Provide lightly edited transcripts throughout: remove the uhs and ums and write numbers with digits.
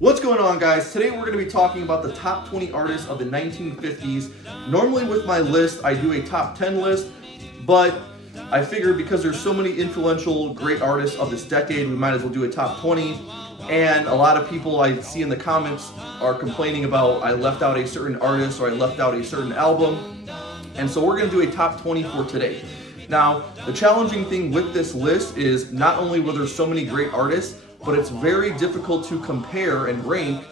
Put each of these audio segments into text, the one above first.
What's going on, guys? Today we're going to be talking about the top 20 artists of the 1950s. Normally with my list, I do a top 10 list, but I figured because there's so many influential, great artists of this decade, we might as well do a top 20. And a lot of people I see in the comments are complaining about I left out a certain artist or I left out a certain album. And so we're going to do a top 20 for today. Now, the challenging thing with this list is not only were there so many great artists, but it's very difficult to compare and rank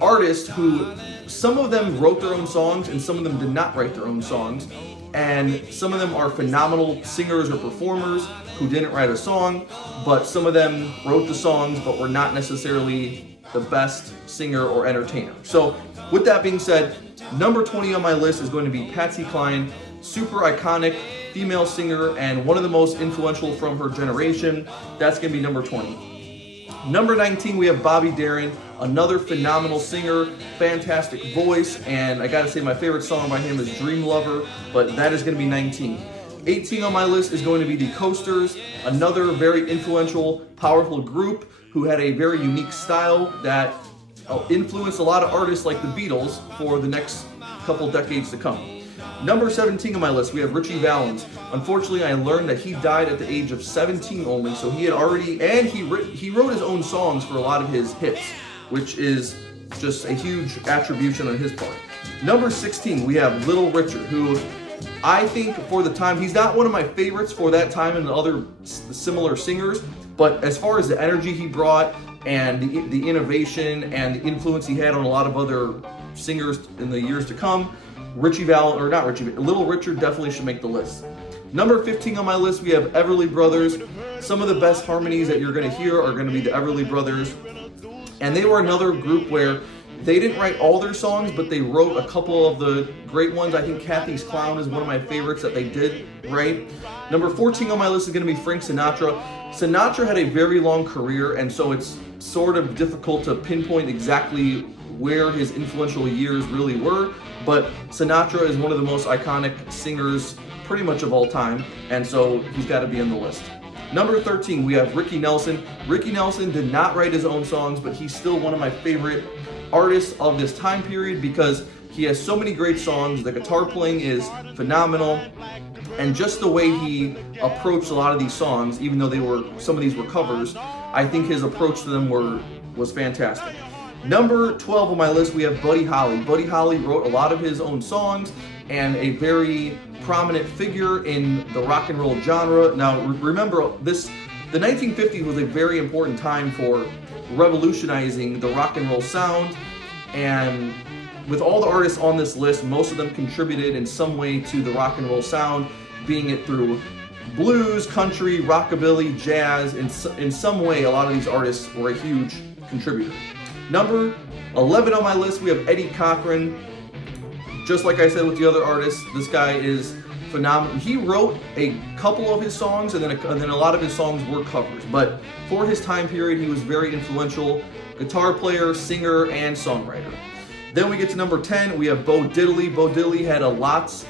artists who, some of them wrote their own songs and some of them did not write their own songs. And some of them are phenomenal singers or performers who didn't write a song, but some of them wrote the songs but were not necessarily the best singer or entertainer. So with that being said, number 20 on my list is going to be Patsy Cline, super iconic female singer and one of the most influential from her generation. That's going to be number 20. Number 19, we have Bobby Darin, another phenomenal singer, fantastic voice, and I gotta say my favorite song by him is Dream Lover, but that is gonna be 19. 18 on my list is going to be the Coasters, another very influential, powerful group who had a very unique style that influenced a lot of artists like the Beatles for the next couple decades to come. Number 17 on my list, we have Ritchie Valens. Unfortunately, I learned that he died at the age of 17 only, so he had already, and he wrote his own songs for a lot of his hits, which is just a huge attribution on his part. Number 16, we have Little Richard, who I think for the time, he's not one of my favorites for that time and the other similar singers, but as far as the energy he brought and the innovation and the influence he had on a lot of other singers in the years to come, Little Richard definitely should make the list. Number 15 on my list, we have Everly Brothers. Some of the best harmonies that you're going to hear are going to be the Everly Brothers. And they were another group where they didn't write all their songs, but they wrote a couple of the great ones. I think Kathy's Clown is one of my favorites that they did write. Number 14 on my list is going to be Frank Sinatra. Sinatra had a very long career, and so it's sort of difficult to pinpoint exactly where his influential years really were, but Sinatra is one of the most iconic singers pretty much of all time, and so he's got to be on the list. Number 13, we have Ricky Nelson. Ricky Nelson did not write his own songs, but he's still one of my favorite artists of this time period because he has so many great songs. The guitar playing is phenomenal, and just the way he approached a lot of these songs, even though some of these were covers, I think his approach to them was fantastic. Number 12 on my list, we have Buddy Holly. Buddy Holly wrote a lot of his own songs and a very prominent figure in the rock and roll genre. Now, remember, the 1950s was a very important time for revolutionizing the rock and roll sound, and with all the artists on this list, most of them contributed in some way to the rock and roll sound, being it through blues, country, rockabilly, jazz. In some way, a lot of these artists were a huge contributor. Number 11 on my list, we have Eddie Cochran. Just like I said with the other artists, this guy is phenomenal. He wrote a couple of his songs, and then a lot of his songs were covers. But for his time period, he was very influential guitar player, singer, and songwriter. Then we get to number 10, we have Bo Diddley. Bo Diddley had lots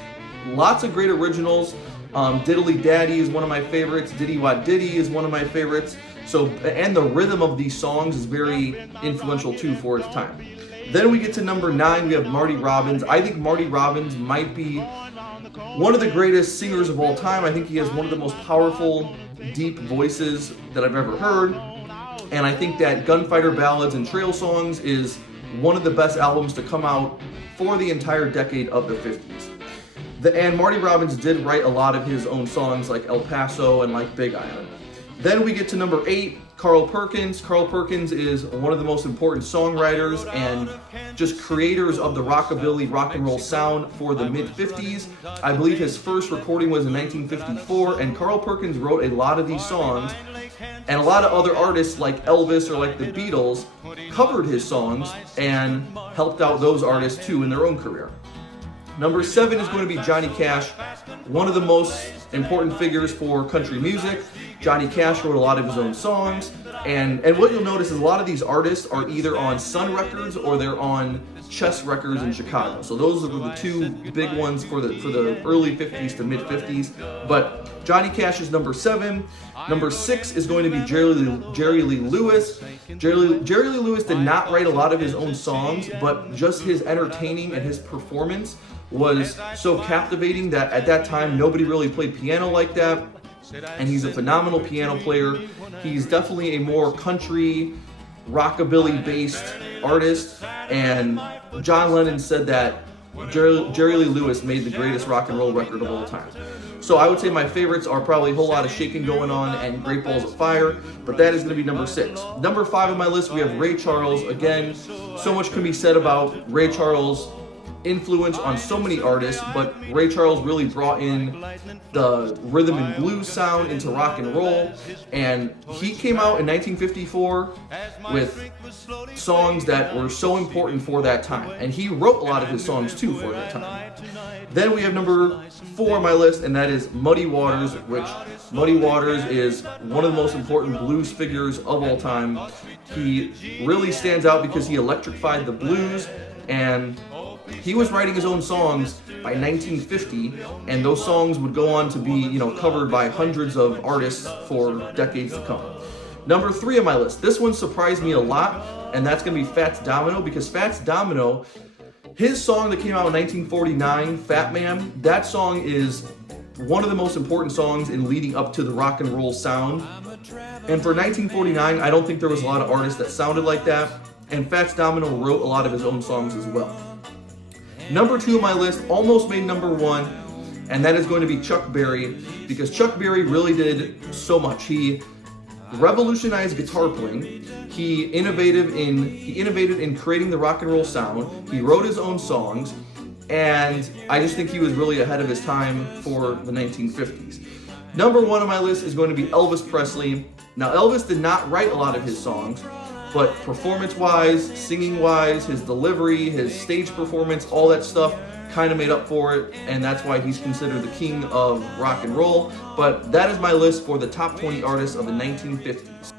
of great originals. Diddley Daddy is one of my favorites. Diddy Wah Diddy is one of my favorites. So, and the rhythm of these songs is very influential too for its time. Then we get to number 9, we have Marty Robbins. I think Marty Robbins might be one of the greatest singers of all time. I think he has one of the most powerful, deep voices that I've ever heard. And I think that Gunfighter Ballads and Trail Songs is one of the best albums to come out for the entire decade of the 50s. And Marty Robbins did write a lot of his own songs like El Paso and like Big Island. Then we get to number 8, Carl Perkins. Carl Perkins is one of the most important songwriters and just creators of the rockabilly rock and roll sound for the mid-50s. I believe his first recording was in 1954, and Carl Perkins wrote a lot of these songs, and a lot of other artists like Elvis or like the Beatles covered his songs and helped out those artists too in their own career. Number 7 is going to be Johnny Cash, one of the most important figures for country music. Johnny Cash wrote a lot of his own songs, and what you'll notice is a lot of these artists are either on Sun Records or they're on Chess Records in Chicago. So those are the two big ones for the early 50s to mid 50s. But Johnny Cash is number 7. Number 6 is going to be Jerry Lee Lewis. Jerry Lee Lewis did not write a lot of his own songs, but just his entertaining and his performance was so captivating that at that time nobody really played piano like that. And he's a phenomenal piano player. He's definitely a more country, rockabilly-based artist. And John Lennon said that Jerry Lee Lewis made the greatest rock and roll record of all time. So I would say my favorites are probably a whole lot of Shakin' Going On and Great Balls of Fire, but that is going to be number 6. Number 5 on my list, we have Ray Charles. Again, so much can be said about Ray Charles' influence on so many artists, but Ray Charles really brought in the rhythm and blues sound into rock and roll, and he came out in 1954 with songs that were so important for that time, and he wrote a lot of his songs too for that time. Then we have number 4 on my list, and that is Muddy Waters, which Muddy Waters is one of the most important blues figures of all time. He really stands out because he electrified the blues, and he was writing his own songs by 1950, and those songs would go on to be, covered by hundreds of artists for decades to come. Number 3 on my list. This one surprised me a lot, and that's going to be Fats Domino, because Fats Domino, his song that came out in 1949, Fat Man, that song is one of the most important songs in leading up to the rock and roll sound. And for 1949, I don't think there was a lot of artists that sounded like that, and Fats Domino wrote a lot of his own songs as well. Number 2 on my list almost made number 1, and that is going to be Chuck Berry, because Chuck Berry really did so much. He revolutionized guitar playing. He innovated in creating the rock and roll sound. He wrote his own songs, and I just think he was really ahead of his time for the 1950s. Number 1 on my list is going to be Elvis Presley. Now, Elvis did not write a lot of his songs, but performance-wise, singing-wise, his delivery, his stage performance, all that stuff kind of made up for it, and that's why he's considered the king of rock and roll. But that is my list for the top 20 artists of the 1950s.